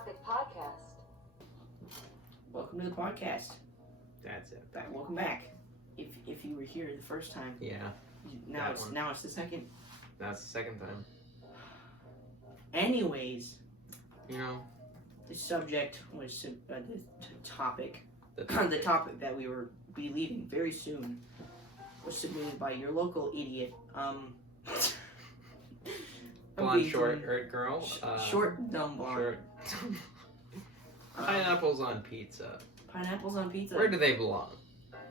Topic Podcast. Welcome to the podcast. That's it. Welcome back. If you were here the first time. Yeah. Now it's the second. That's the second time. Anyways. You know. The subject was the topic. The topic that we will be leaving very soon was submitted by your local idiot. Blonde, short, haired girl. Short, dumb blonde. Short. Pineapples on pizza. Pineapples on pizza. Where do they belong?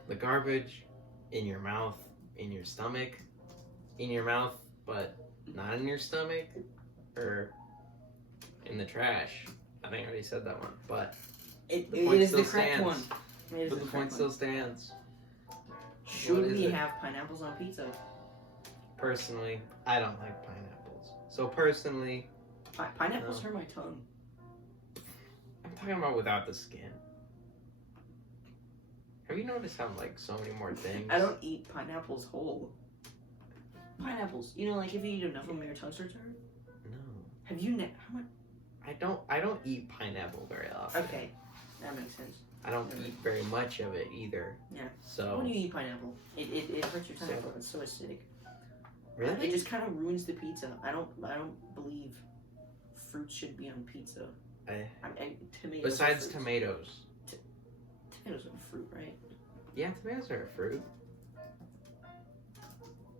The garbage, in your mouth, in your stomach, in your mouth, but not in your stomach, or in the trash. I think I already said that one, but it is the correct stands. one. But the point still stands. Should we have pineapples on pizza? Personally, I don't like pineapples. So personally, pineapples hurt my tongue. I'm talking about without the skin. Have you noticed how so many more things? I don't eat pineapples whole. Pineapples, like if you eat enough of them, your tongue starts to hurt. No. Have you how much? I don't eat pineapple very often. Okay, that makes sense. I don't eat very much of it either. Yeah. So. When do you eat pineapple? It hurts your tongue. It's so acidic. Really? It just kind of ruins the pizza. I don't believe fruit should be on pizza. Tomatoes. Besides tomatoes. Tomatoes are fruit, right? Yeah, tomatoes are a fruit.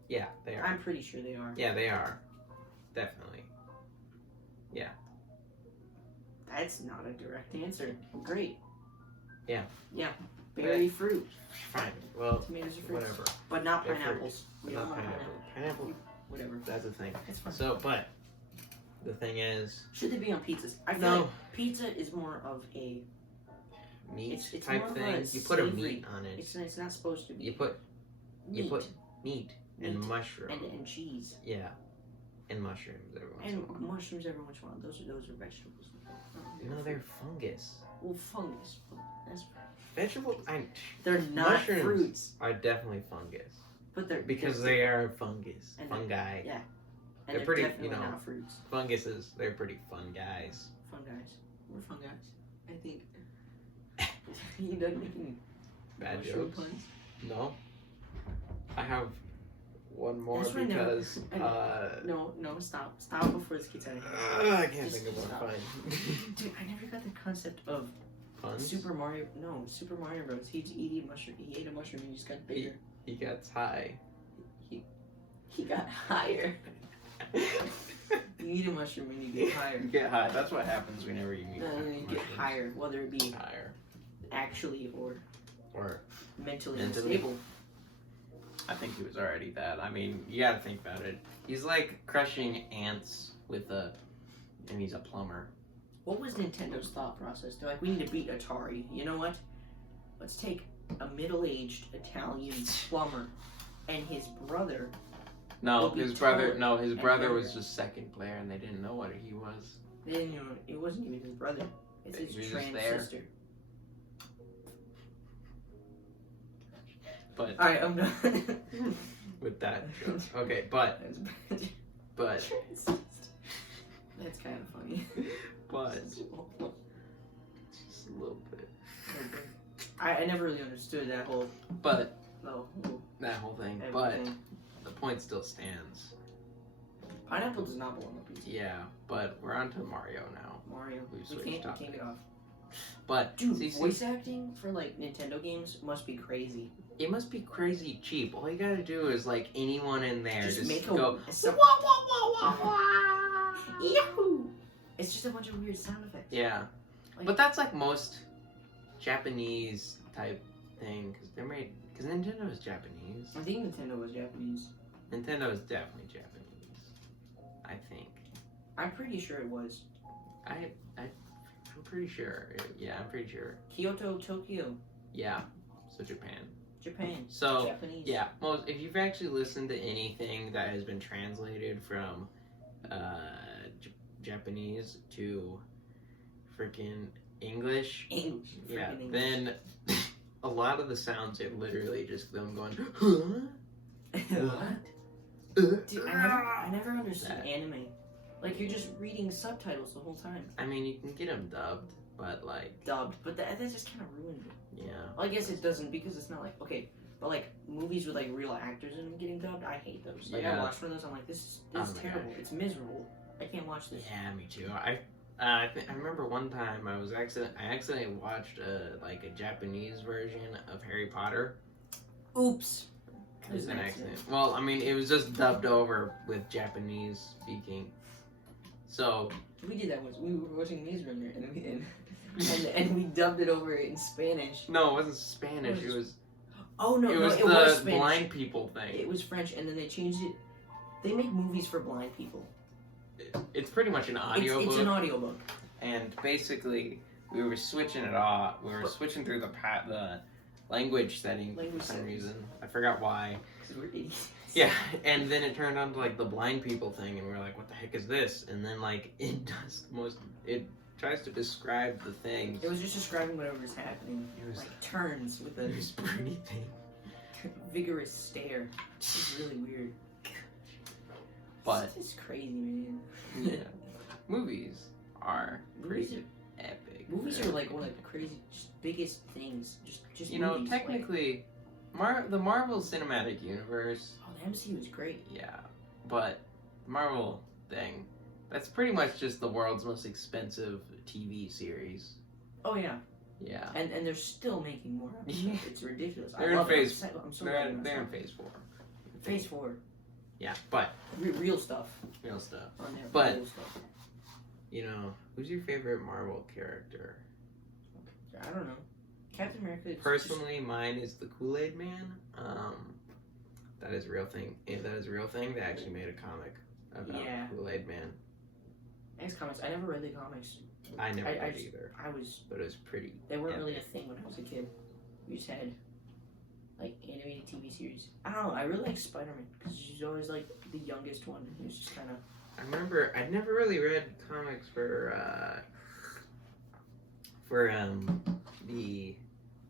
Yeah, they are. I'm pretty sure they are. Yeah, they are. Definitely. Yeah. That's not a direct answer. Great. Yeah. Yeah. Berry fruit. Fine. Well, tomatoes are fruit. Whatever. But not pineapples. Not pineapple. Pineapple. Whatever. That's the thing. It's fine. So, but the thing is, should they be on pizzas? I feel like pizza is more of a meat it's type more thing. You put a meat on it. It's not supposed to be. You put meat and mushrooms and cheese. Yeah, and mushrooms every once in a while. Mushrooms every once in a while. Those are vegetables. No, they're fungus. Well, fungus. That's vegetables. They're not mushrooms fruits. Are definitely fungus. But they're they are fungus. Fungi. Yeah. And they're pretty. Definitely not fruits. Funguses. They're pretty fun guys. Fun guys. We're fun guys. I think. You done making bad jokes? Puns? No. I have one more That's because no, stop before this gets out of hand. I can't think of one. Fine. Dude, I never got the concept of puns. Super Mario Bros. He ate a mushroom and he just got bigger. He got high. He got higher. You eat a mushroom and you get higher. You get high. That's what happens whenever you eat. You get higher, whether it be higher, actually or mentally unstable. I think he was already that. I mean, you gotta think about it. He's like crushing ants and he's a plumber. What was Nintendo's thought process? They're like, we need to beat Atari. You know what? Let's take a middle-aged Italian plumber and his brother. His brother was just second player, and they didn't know what he was. They didn't know it wasn't even his brother. It's his trans sister. But all right, I'm done with that joke. Okay, but that's kind of funny. But just a little bit. I never really understood that whole. But that whole thing. Everything. But the point still stands. Pineapple does not belong on pizza. Yeah, but we're on to Mario now. Mario. We can't get off. But dude, voice acting for Nintendo games must be crazy. It must be crazy cheap. All you gotta do is anyone in there just make go wah wah wah wah wah. Yahoo! It's just a bunch of weird sound effects. Yeah, but that's most Japanese type thing because Nintendo is Japanese. I think Nintendo was Japanese. Nintendo is definitely Japanese. I think. I'm pretty sure it was. I'm pretty sure. Yeah, I'm pretty sure. Kyoto, Tokyo. Yeah, so Japan. So Japanese. Yeah, if you've actually listened to anything that has been translated from Japanese to freaking English, yeah, then a lot of the sounds are literally just them going, huh? What? Dude, I never understood anime. Like, you're just reading subtitles the whole time. I mean, you can get them dubbed, but like, Dubbed, but that just kind of ruined it. yeah. Well, I guess it doesn't because it's not like, okay, but like movies with like real actors in them getting dubbed, I hate those. Like, I Yeah. watched one of those, I'm like, this is Oh my terrible. gosh. It's miserable. I can't watch this. Yeah, me too. I remember one time I accidentally watched like a Japanese version of Harry Potter. Oops. It was an accident. Well, I mean, it was just dubbed over with Japanese speaking. So We did that once. We were watching Maze Runner, and we dubbed it over in Spanish. no, it wasn't Spanish. It was Oh no, it no, was it the was Spanish. blind people thing. It was French, and then they changed it. They make movies for blind people. It's pretty much an It's audiobook. an audiobook. And basically, we were switching it off. We were switching through the language setting for some reason. I forgot why. Because we're idiots. Yeah, and then it turned on to like the blind people thing, and we were like, "What the heck is this?" And then like it does the most. It tries to describe the things. It was just describing whatever's happening. It was Like turns with a it was pretty thing. vigorous stare. It's really weird. But it's crazy, man. yeah, movies are Movies pretty epic. Movies are like one of the just biggest things. Just you know, movies, like- technically, the Marvel Cinematic Universe. oh, the MCU is great. Yeah, but Marvel thing, that's pretty much just the world's most expensive TV series. Oh yeah, Yeah. and they're still making more. Yeah. It's ridiculous. They're I in love phase- it. I'm so glad They're in phase 4. phase 4. Yeah, but Real stuff real stuff. on there. But- real stuff. You know, who's your favorite Marvel character? I don't know. Captain America. It's Personally, mine is the Kool-Aid Man. That is a real thing. Yeah, that is a real thing. They actually made a comic about Yeah. Kool-Aid Man. X comics. I never read the comics. I never I did just- either, I was. but it was pretty. They weren't really a epic. thing when I was a kid. We just had like animated TV series. I don't know. I really like Spider-Man because he's always like the youngest one. He was just kind of. I remember I'd never really read comics for the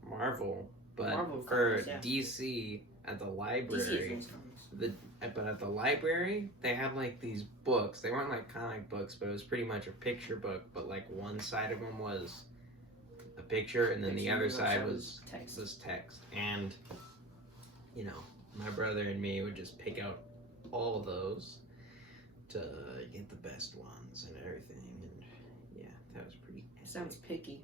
Marvel, but Marvel for comics, yeah. DC at the DC library. is comics. But at the library, they had like these books. They weren't like comic books, but it was pretty much a picture book. But like one side of them was a picture, and then the Picture, other and the other side side was was text. text. And you know, my brother and me would just pick out all of those to get the best ones and everything. And yeah, that was pretty. Sounds picky.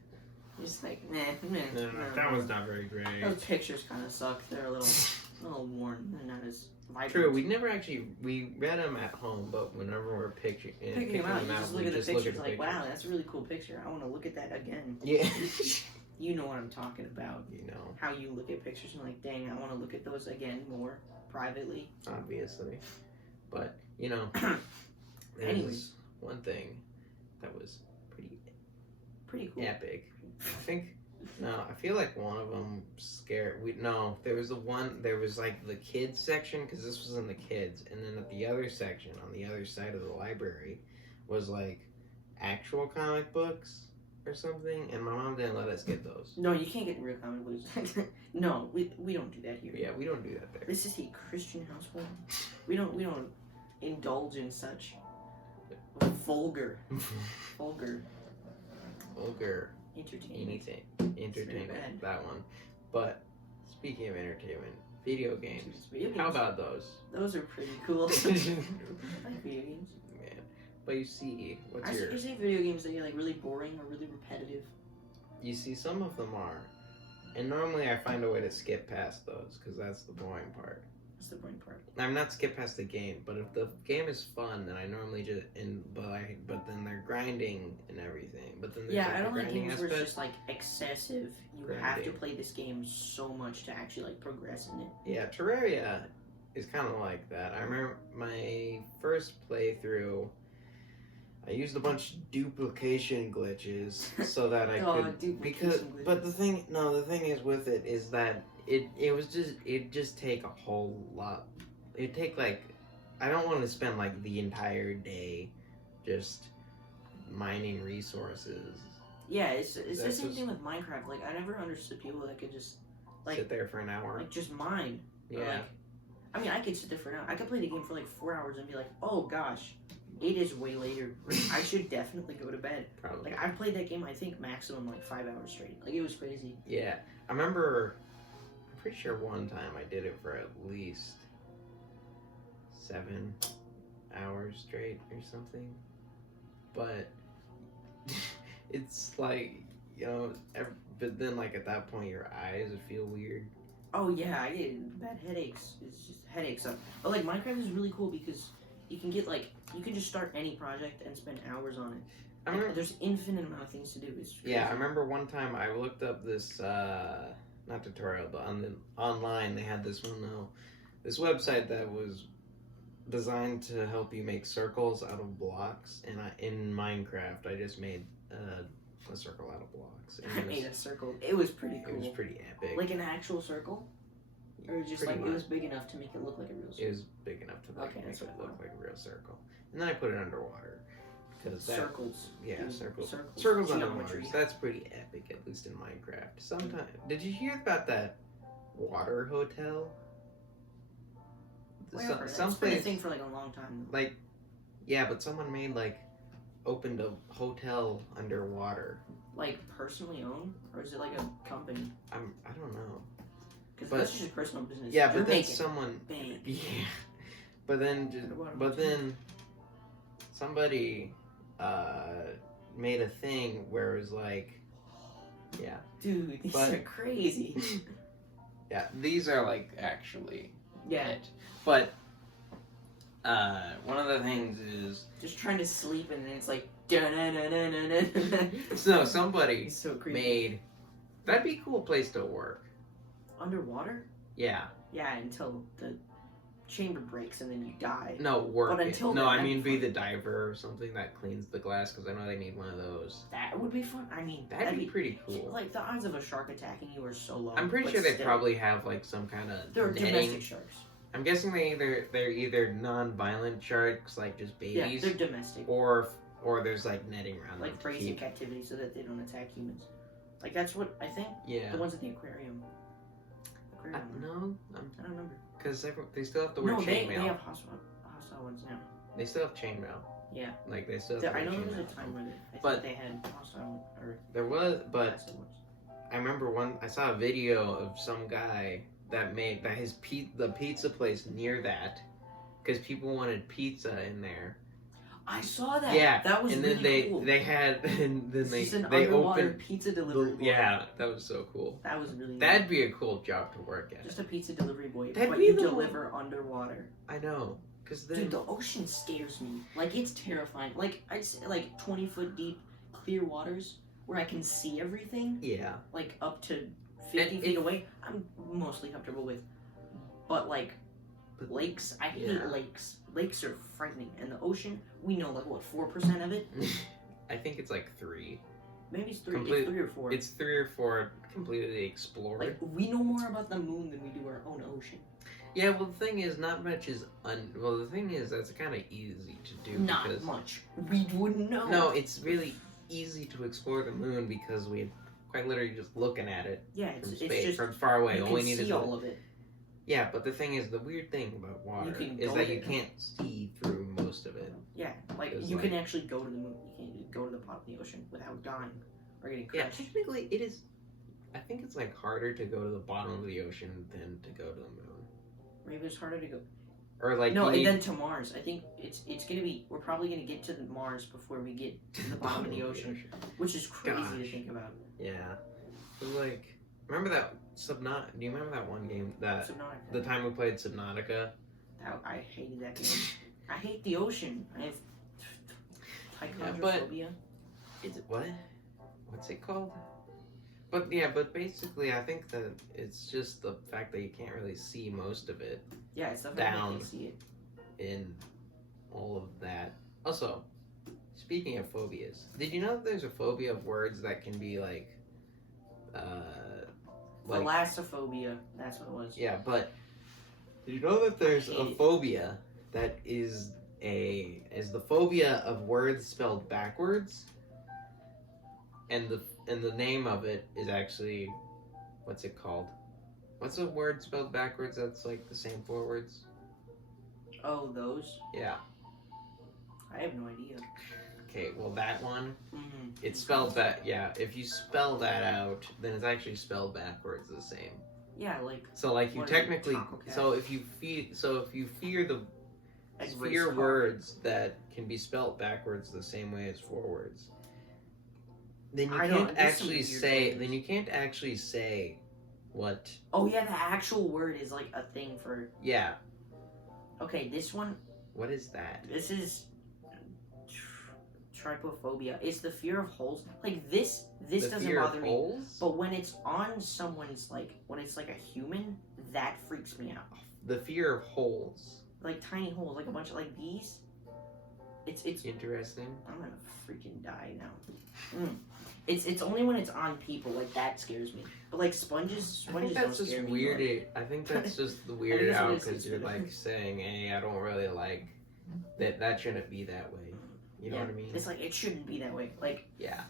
Just like nah. No, that was not very great. Those pictures kind of suck. They're a little worn. They're not as vibrant. True, we never actually we read them at home, but whenever we're picking Picking them out, you just look we at the just look pictures at the like, wow, that's a really cool picture. I want to look at that again. Yeah. You know what I'm talking about. You know, How you look at pictures and like, dang, I want to look at those again more privately. obviously, but you know, there's Anyways. one thing that was Pretty cool. epic. I think. No, I feel like one of them scared. There was like the kids section because this was in the kids, and then at the other section on the other side of the library was like actual comic books or something, and my mom didn't let us get those. No, you can't get real comic books. No, we don't do that here. Yeah, we don't do that there. This is a Christian household. We don't indulge in such vulgar Vulgar entertainment. entertainment, bad. that one. But speaking of entertainment, video games. Video games. How about those? Those are pretty cool. I like video games. Man, but you see, what's I your? see video games that are like really boring or really repetitive. You see, some of them are, and normally I find a way to skip past those because that's the boring part. That's the boring part. I'm not skip past the game, but if the game is fun, then I normally just but then they're grinding and everything. But then there's Yeah, like I the don't like grinding games where it's aspect. just like excessive. You have to Grinding. play this game so much to actually like progress in it. Yeah, Terraria is kind of like that. I remember my first playthrough. I used a bunch of duplication glitches so that I Oh, could duplication but the glitches. thing is with it is that it just take a whole lot. It take like I don't want to spend like the entire day just mining resources. Yeah, it's the That's same just- thing with Minecraft. Like I never understood people that could just like sit there for an hour. like just mine. Or, Yeah. like, I mean, I could sit there for an hour. I could play the game for like 4 hours and be like, oh gosh, It is way later. I should definitely go to bed. Probably. Like, I've played that game, I think, maximum, like, 5 hours straight. Like, it was crazy. Yeah. I remember, I'm pretty sure one time I did it for at least 7 hours straight or something. But it's like, you know, but then, like, at that point, your eyes would feel weird. Oh, yeah, I get bad headaches. It's just headaches. But, like, Minecraft is really cool because you can get, like, you can just start any project and spend hours on it. I remember, There's infinite amount of things to do. It's crazy. yeah, I remember one time I looked up this, not tutorial, but online they had this this website that was designed to help you make circles out of blocks, and in Minecraft I just made a circle out of blocks. I made a circle. It was pretty cool. It was pretty epic. Like an actual circle? Or just Pretty like much. it was big enough to make it look like a real circle? It was big enough to Okay, make that's it what I look thought. like a real circle. And then I put it underwater. Circles. Yeah, Dude, circles. Circles. Circles underwater. Geometry. So that's pretty epic, at least in Minecraft. Sometimes, did you hear about that water hotel? Whatever. It's Some been a place, thing for like a long time. like, yeah, but someone opened a hotel underwater. Like personally owned? Or is it like a company? I don't know. Because But- that's just a personal business. Yeah, You're but then making someone. bank. Yeah, but then somebody made a thing where it was like, yeah, Dude, these But- are crazy. yeah, these are like actually Yeah. it. But one of the things is Just trying to sleep and then it's like da-na-na-na-na-na. no, somebody It's so creepy. made that'd be a cool place to work. Underwater? Yeah, Yeah, until the chamber breaks and then you die. no work. But until no, then, I that'd mean be be the diver or something that cleans the glass because I know they need one of those. That would be fun. I mean, That'd be pretty cool. Like the odds of a shark attacking you are so low. I'm pretty but sure they still, probably have like some kind of they're netting. domestic sharks. I'm guessing they're either non-violent sharks like just Yeah, babies, they're domestic. or there's like netting around them Like to raised in keep. captivity so that they don't attack humans. Like that's what I think. Yeah. The ones at the aquarium. No, I don't remember. because they still have to wear No, they chainmail. have hostile ones now. They still have chainmail. Yeah. Like they still have to I wear know there was chainmail. a time where I But- think they had hostile or There was, but passive ones. I remember I saw a video of some guy that made the pizza place near that because people wanted pizza in there. I saw that. Yeah, That was and then really cool. they had and then It's an they underwater opened pizza delivery boy. yeah, that was so cool. That was really That'd be a cool job to work at. just a pizza delivery boy. That'd but be you the deliver underwater. I know, because then Dude, the ocean scares me. Like, it's terrifying. Like, I'd say, like, 20-foot deep, clear waters where I can see everything, yeah, like, up to 50 And feet if- away, I'm mostly comfortable with. But, like, but- lakes, I hate Yeah. lakes. Lakes are frightening. And the ocean, we know, like, what, 4% of it? I think it's like 3. Maybe it's 3. Complete- It's 3 or 4. It's 3 or 4 completely explored. Like, we know more about the moon than we do our own ocean. Yeah, well, the thing is, not much is well, the thing is, that's kind of easy to do Not because much. We wouldn't know. no, it's really easy to explore the moon because we quite literally just looking at it Yeah, from it's space, just, from far away. you All can we need is see all of it. yeah, but the thing is, the weird thing about water can is go that there. you can't see through most of it. Yeah, like, It's you like- can actually go to the moon. You can go to the bottom of the ocean without dying or getting Yeah, crushed. technically, it is. I think it's like harder to go to the bottom of the ocean than to go to the moon. Maybe it's harder to go. Or like No, you and need then to Mars. I think it's gonna be. We're probably gonna get to the Mars before we get to the bottom of the ocean, which is crazy to Gosh. think about. Yeah, but like, remember that Subnautica? Do you remember that one game that Subnautica. the time we played Subnautica? I hated that game. I hate the ocean. I have tichondrophobia. Is it what? What's it called? But yeah, but basically, I think that it's just the fact that you can't really see most of it Yeah, it's the fact that I Down. can't see it. in all of that. Also, speaking of phobias, did you know that there's a phobia of words that can be like, Thalassophobia. That's what it was. yeah, but did you know that there's I a hate it. phobia that is the phobia of words spelled backwards, and the name of it is actually, what's it called? What's a word spelled backwards that's like the same 4 words? Oh, those. Yeah. I have no idea. Okay, well that one, Mm-hmm. it's spelled that. Yeah, if you spell that out, then it's actually spelled backwards the same. Yeah, like. So like you What is it, technically, Taco Cat? so if you fear the Like fear race car. words that can be spelt backwards the same way as forwards, then you I know, can't there's some actually weird say. words. Then you can't actually say what. Oh yeah, the actual word is like a thing for. Yeah. Okay, this one. What is that? This is. Trypophobia. It's the fear of holes. Like this The doesn't fear bother of me. holes? But when it's on someone's like when it's like a human, that freaks me out. The fear of holes. Like tiny holes, like a bunch of like these. It's Interesting. I'm gonna freaking die now. It's only when it's on people like that scares me. But like sponges I think don't that's just scare me. weird. I think that's just the I think weirded that's what out it is, because it's you're weird. like saying, "Hey, I don't really like that. That shouldn't be that way." You know Yeah, what I mean? It's like it shouldn't be that way. Like Yeah.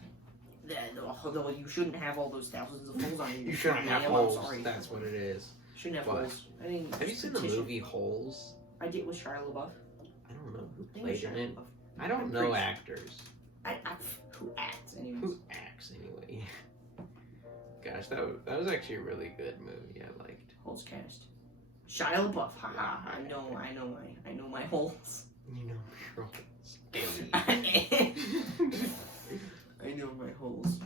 although you shouldn't have all those thousands of holes on you. You shouldn't have Ma'am, holes. I'm sorry. That's what it is. Shouldn't have But- holes. I mean, Have you seen the tissue. movie Holes? I did with Shia LeBeouf. I don't know who I think it was played in Shia it. LaBeouf. I don't I'm know pretty sure. actors. Who acts anyways? Who acts anyway? Gosh, that was actually a really good movie. I liked. Holes cast. Shia LaBeouf. Haha. I know my holes. You know your holes. I know my holes.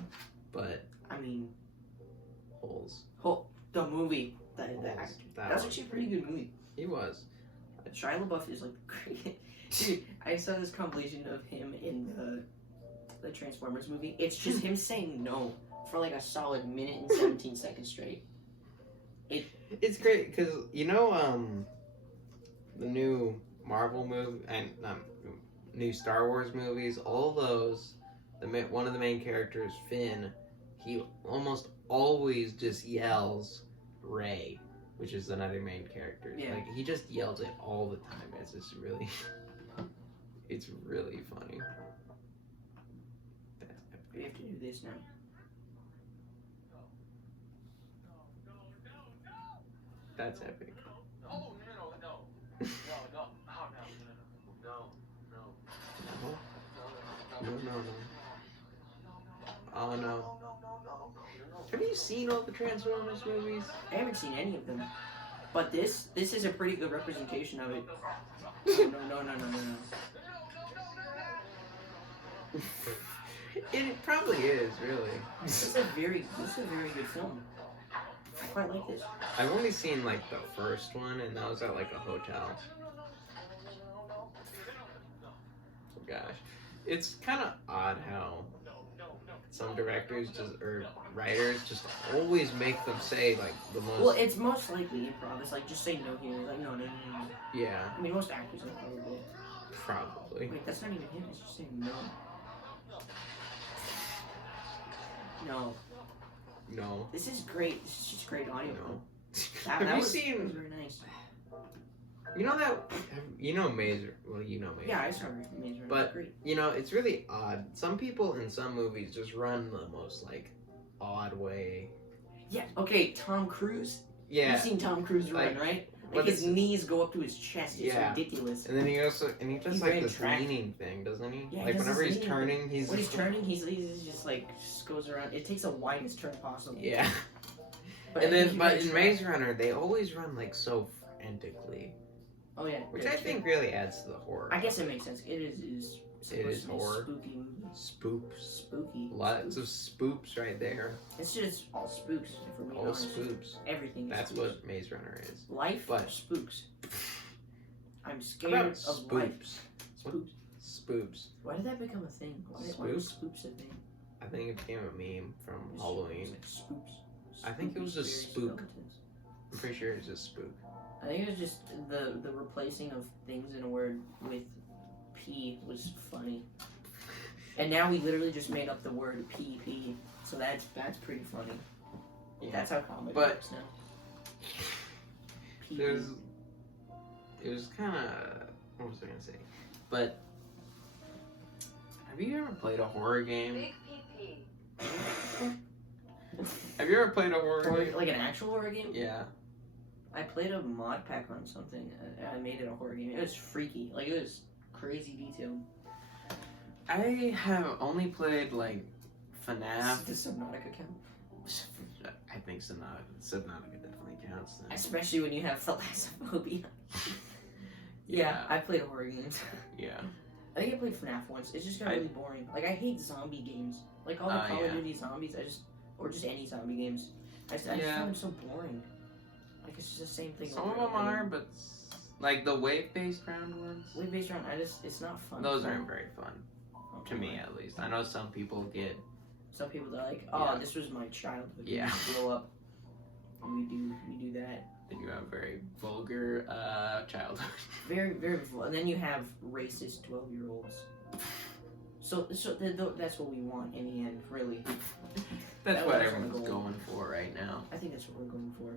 But I mean, Holes. the movie. That Holes. actor. That That was one. actually a pretty good movie. He was. Shia LaBeouf is like great. Dude, I saw this compilation of him in the Transformers movie. It's just him saying no for like a solid minute and 17 seconds straight. It's great because the new Marvel movie and new Star Wars movies, all those, one of the main characters, Finn, he almost always just yells Rey, which is another main character. Yeah. Like he just yells it all the time. It's just really, it's really funny. That's epic. We have to do this now. That's epic. Oh, no. No. Oh no. Have you seen all the Transformers movies? I haven't seen any of them, but this is a pretty good representation of it. No. It probably is, really. This is a very good film. I quite like this. I've only seen like the first one, and that was at like a hotel. Gosh, it's kind of odd how some directors or writers just always make them say like the most. Well, it's most likely improv. It's like just say no here. It's like no. Yeah, I mean, most actors are probably. probably. Wait, that's not even him. It's just saying no. No. No. This is great. This is just great audio. No. That Have you was seen? very nice. You know that? You know Maze. Well, you know Maze. Yeah, I saw Maze Runner. But- Great. You know, it's really odd. Some people in some movies just run the most like odd way. Yeah. Okay, Tom Cruise. Yeah. You've seen Tom Cruise run, Like, right? but Like his it's- knees go up to his chest. It's Yeah. ridiculous. And then he does He like ran this track. leaning thing, doesn't he? Yeah, he like does whenever this he's leaning turning, he's When he's turning, he's just like just goes around. It takes the widest turn possible. Yeah. But And I think then, he but ran in track. Maze Runner, they always run like so frantically, Oh yeah. which yeah, I think really adds to the horror. I guess it makes sense. It is supposed is to be a horror. spooky movie. Spoops. Spooky. Lots of spoops right there. It's just all spooks. If we're being All honest. spoops. Everything. Is That's spooks. what Maze Runner is. Life but- spooks. I'm How scared about of life. spoops? Spooks. Spoops. Why did that become a thing? Why was spooks a thing? I think it became a meme from It's Halloween. like spooks. I think it was Spooky, just scary spook. skeletons. I'm pretty sure it's just spook. I think it was just the replacing of things in a word with P was funny. And now we literally just made up the word PP. So that's pretty funny. Yeah. That's how comedy But- works now. PP. It was kind of, what was I gonna say? But have you ever played a horror game? Big PP. Have you ever played a horror Horror- game? like an actual horror game? Yeah. I played a mod pack on something. I made it a horror game. It was freaky. Like, it was crazy detailed. I have only played like FNAF. The Subnautica count. I think Subnautica definitely counts. Then. Especially when you have thalassophobia. Yeah, I played horror games. Yeah. I think I played FNAF once. It just got really boring. Like, I hate zombie games. Like, all the Call of Duty zombies, or just any zombie games. I just find them so boring. Like, it's just the same thing. Some of them are, but like the wave-based round ones. Wave-based round, it's not fun. Those aren't very fun. To me, at least. I know some people get... Some people are like, oh, this was my childhood. Yeah. We grow up, and we do that. Then you have very vulgar childhood. Very, very, and then you have racist 12-year-olds. So that's what we want in the end, really. That's what everyone's going for right now. I think that's what we're going for.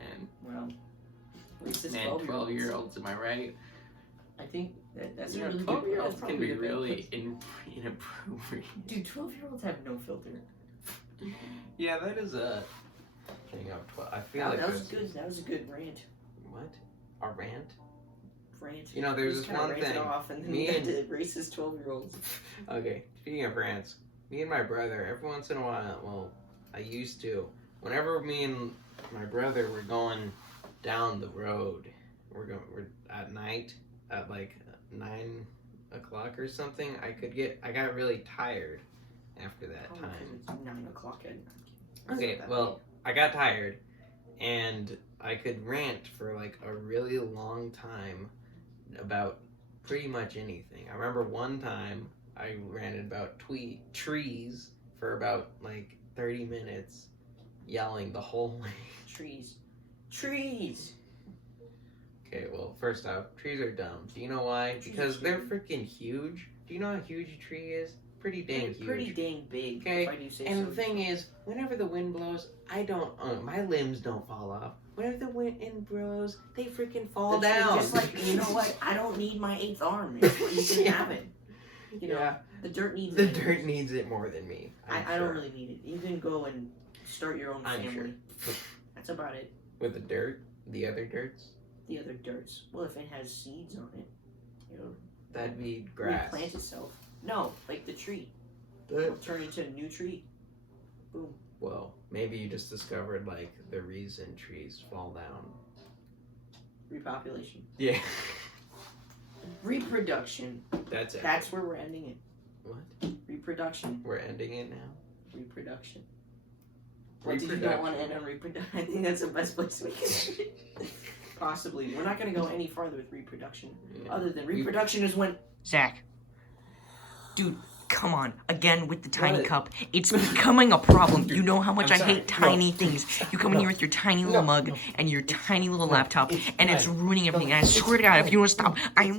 And well, racist 12-year-olds, am I right? I think that's you know, really 12-year-olds can be really inappropriate. Dude, 12-year-olds have no filter. Yeah, that is a thing of 12. I feel that like was good. That was a good rant. What? A rant? Rant. You know, there's this one thing. Off and then me and racist 12-year-olds. Okay, speaking of rants, me and my brother, every once in a while, well, I used to, whenever me and my brother were going down the road, we're at night at like 9 o'clock or something. I got really tired after that time. It's 9 o'clock at night. Okay, well, I got tired, and I could rant for like a really long time about pretty much anything. I remember one time I ranted about trees for about like 30 minutes, yelling the whole way. Trees! Okay, well, first off, trees are dumb. Do you know why? Because they're freaking huge. Do you know how huge a tree is? Pretty dang huge. Pretty dang big. Okay, if I do say and so. the thing is, whenever the wind blows, my limbs don't fall off. Whenever the wind blows, they freaking fall down. Just like, you know what? I don't need my 8th arm. You can have it. You know, the dirt needs it. The dirt needs it more than me. I don't really need it. You can go and start your own family. Sure. That's about it. With the dirt? The other dirts? The other dirts. Well, if it has seeds on it, you know. That'd be grass. Replant itself. No, like the tree. It'll turn into a new tree. Boom. Well, maybe you just discovered, like, the reason trees fall down. Repopulation. Yeah. Reproduction. That's it. That's where we're ending it. What? Reproduction. We're ending it now? Reproduction. What, did you not want to end on reproduction? I think that's the best place we can. Possibly. We're not going to go any farther with reproduction. Yeah. Other than reproduction is when... Zach. Dude, come on. Again with the tiny cup. It's becoming a problem. You know how much I hate tiny things. You come in here with your tiny little mug and your tiny little laptop, and it's ruining everything. And I swear to God, if you don't stop, I am...